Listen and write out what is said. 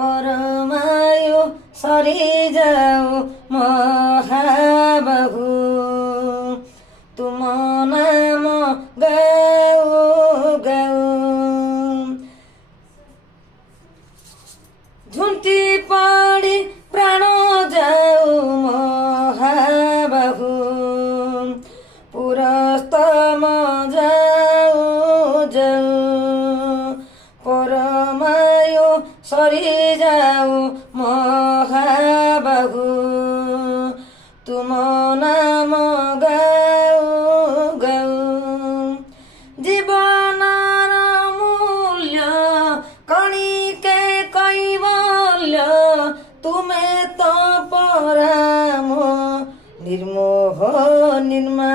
परमायो सरी जाऊ महाबाहु तुम नाम गाऊ गाऊ झुंटी पड़ी प्राण जाऊ महाबाहु पुरस्तम जाऊ जाऊ परमायो सरी जाऊ महाबाहु तुम नाम गाऊ गाऊ जीवनर मूल्य कणिके कैवल्य तुमे तो पराम निर्मोह निर्मा